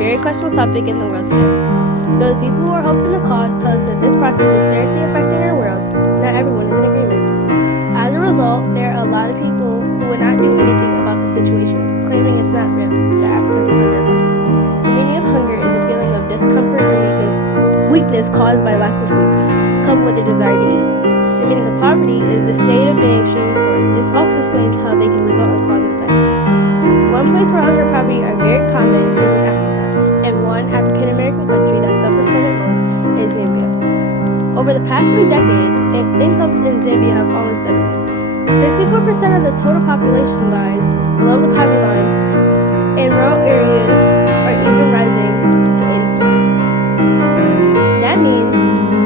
very questionable topic in the world today. Though the people who are helping the cause tell us that this process is seriously affecting our world, not everyone is in agreement. As a result, there are a lot of people who will not do anything about the situation, claiming it's not real, that Africa is in hunger. The meaning of hunger is a feeling of discomfort or weakness caused by lack of food, coupled with a desire to eat. The meaning of poverty is the state of being extremely poor. This also explains how they can result in cause and effect. One place where hunger and poverty are very common is in Africa, and one African American country that suffers from it most is Zambia. Over the past 3 decades, incomes in Zambia have fallen steadily. 64% of the total population lies below the poverty line, and rural areas are even rising to 80%. That means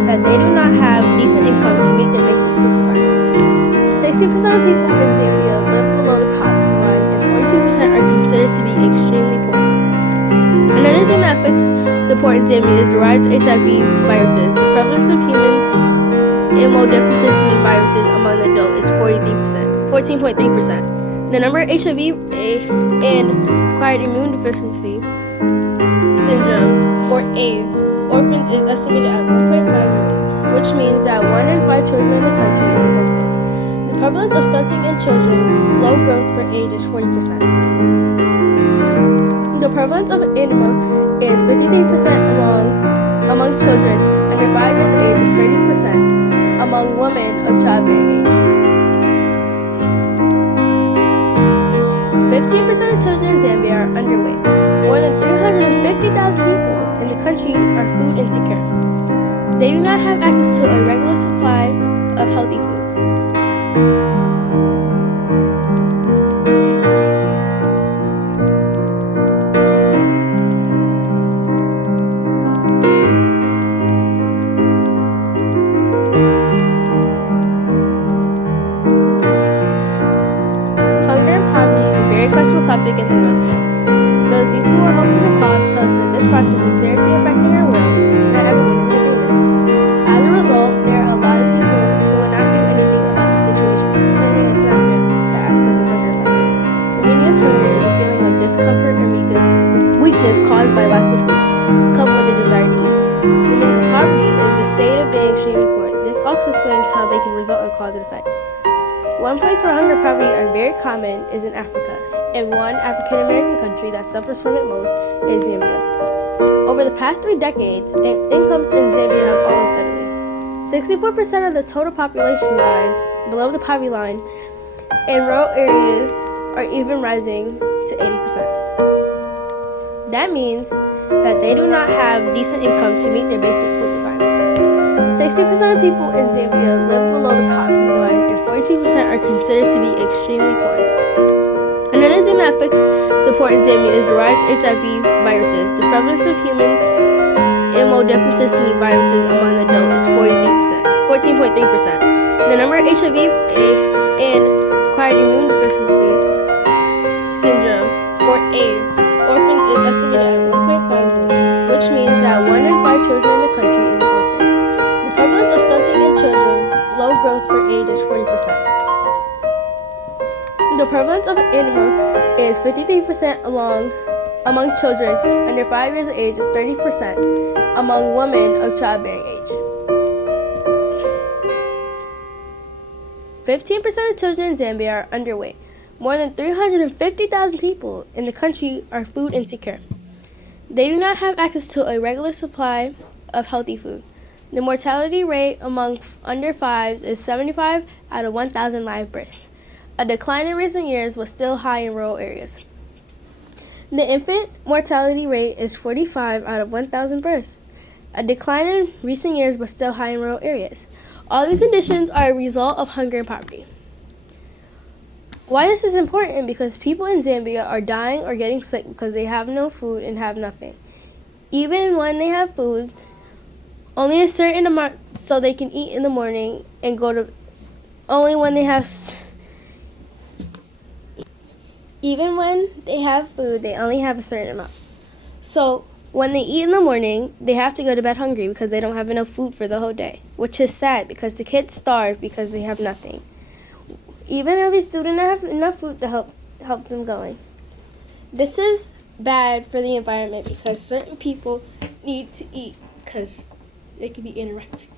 that they do not have decent income to meet their basic food requirements. 60% of people in Zambia live below the poverty line, and 42% are considered to be extremely poor. Another thing that affects the poor in Zambia is the rise of HIV viruses. The prevalence of human immunodeficiency viruses among adults is 14.3%. The number of HIV and acquired immune deficiency syndrome, or AIDS, orphans is estimated at 1.5 million, which means that 1 in 5 children in the country is an orphan. The prevalence of stunting in children, low growth for age is 40%. The prevalence of anemia is 53% among children under 5 years of age is 30% among women of childbearing age. 15% of children in Zambia are underweight. More than 350,000 people in the country are food insecure. They do not have access to a regular supply of healthy food. Hunger and poverty is a very questionable topic in the world today. Though the people who are helping the cause tell us that this process is seriously affecting our world, not everyone is in agreement. As a result, there are a lot of people who will not do anything about the situation, claiming it's not real, that Africa is in hunger. The meaning of hunger is a feeling of discomfort or weakness caused by lack of food, coupled with a desire to eat. The meaning of poverty is the state of being extremely poor. This also explains how they can result in cause and effect. One place where hunger and poverty are very common is in Africa, and one African American country that suffers from it most is Zambia. Over the past 3 decades, incomes in Zambia have fallen steadily. 64% of the total population lies below the poverty line, and rural areas are even rising to 80%. That means that they do not have decent income to meet their basic food requirements. 60% of people in Zambia live below the poverty line, and 42% are considered to be extremely poor. Another thing that affects the poor in Zambia is the rise of HIV viruses. The prevalence of human immunodeficiency viruses among adults is 14.3%. The number of HIV and acquired immune deficiency syndrome, or AIDS, orphans is estimated at 1.5 million, which means that 1 in 5 children in the country is an orphan. The prevalence of stunting in children, low growth for age is 40%. The prevalence of anemia is 53% among children under 5 years of age is 30% among women of childbearing age. 15% of children in Zambia are underweight. More than 350,000 people in the country are food insecure. They do not have access to a regular supply of healthy food. The mortality rate among under 5s is 75 out of 1,000 live births. A decline in recent years was still high in rural areas. The infant mortality rate is 45 out of 1,000 births. A decline in recent years was still high in rural areas. All these conditions are a result of hunger and poverty. Why this is important? Because people in Zambia are dying or getting sick because they have no food and have nothing. Even when they have food, only a certain amount so they can eat in the morning and go to, only when they have, even when they have food, they only have a certain amount. So when they eat in the morning, they have to go to bed hungry because they don't have enough food for the whole day, which is sad because the kids starve because they have nothing. Even though they still don't have enough food to help them going. This is bad for the environment because certain people need to eat because they can be anorexic.